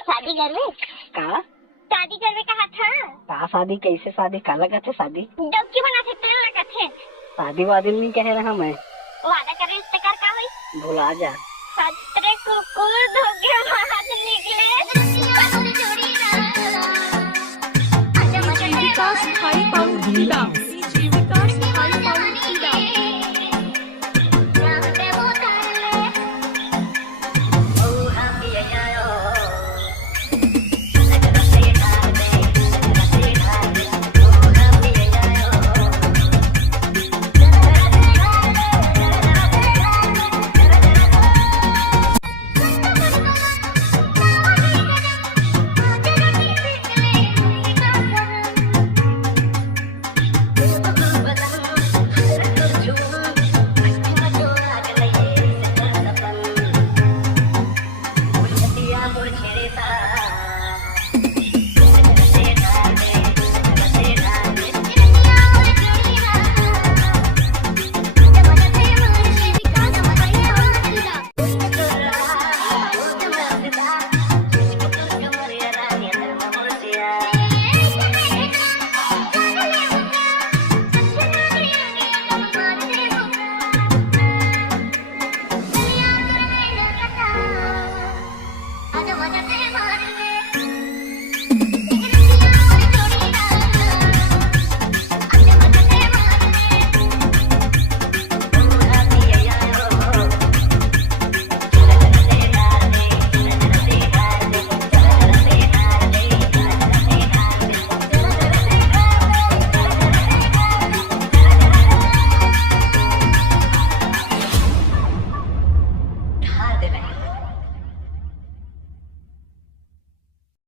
शादी घर में का शादी घर में कहा था। का शादी कैसे शादी का लगा थे शादी डबकी बना थे तेल लगा थे। शादी वादी नहीं कह रहा मैं वादा करे इस्तेकार का हुई भुला जा सत्रे कुकुर धोखे हाथ निकले। विकास थाई पाउंडीला विकास थाई पाउंडीला Cerita